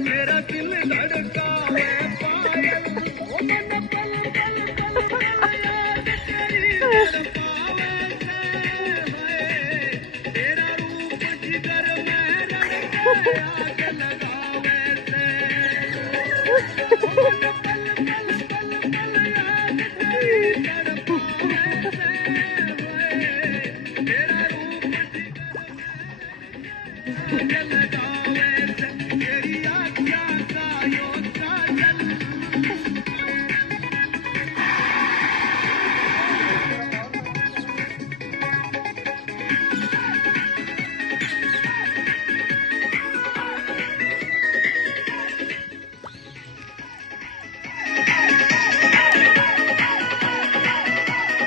मेरा दिल धड़का है पायल, ओ मन पल पल पल पल याद तेरी तड़पावे से है। तेरा रूप जिगर में रड़के आग लगावे से। ओ मन पल पल पल पल याद तेरी तड़पावे से है। तेरा रूप जिगर में आग लगावे से। तेरी आज्ञा का यो काजल।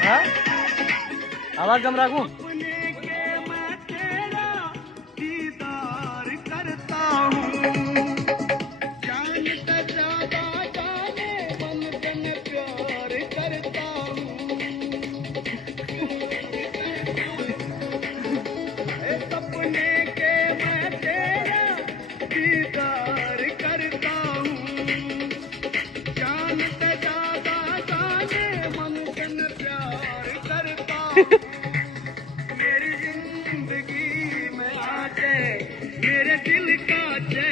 हाँ? आवाज कम रखूं? अपने के मैं तेरा दीदार करता हूँ। जान से ज्यादा जाने मन तन प्यार करता हूँ। सपने के मैं तेरा दीदार करता हूँ। जान से ज्यादा जाने मन तन प्यार करता हूँ। मेरी जिंदगी में आके मेरे दिल का चैन